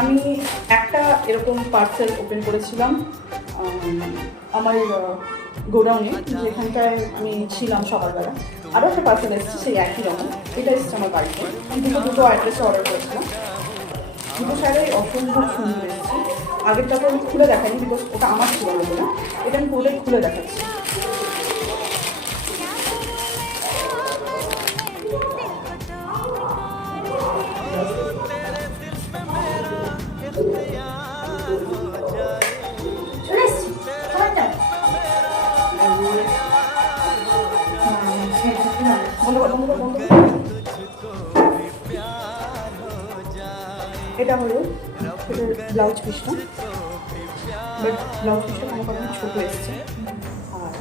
আমি একটা এরকম পার্সেল ওপেন করেছিলাম আমার গোডাউনে, যেখানটায় আমি ছিলাম সকালবেলা। আরও একটা পার্সেল এসেছে সেই একই রকম, এটা এসেছে আমার বাড়িতে। আমি দুটো অ্যাড্রেসে অর্ডার করেছিলাম। দুটো শাড়ি অসম্ভব সুন্দর এসেছে। আগেরটা তো আমি খুলে দেখাইনি, বিকজ ওটা আমার ছিল না। এটা আমি খুলে দেখাচ্ছি। এটা হলো ব্লাউজ পিসটা, বাট ব্লাউজ পিসটা কোনো কারণে ছোটো এসছে। আর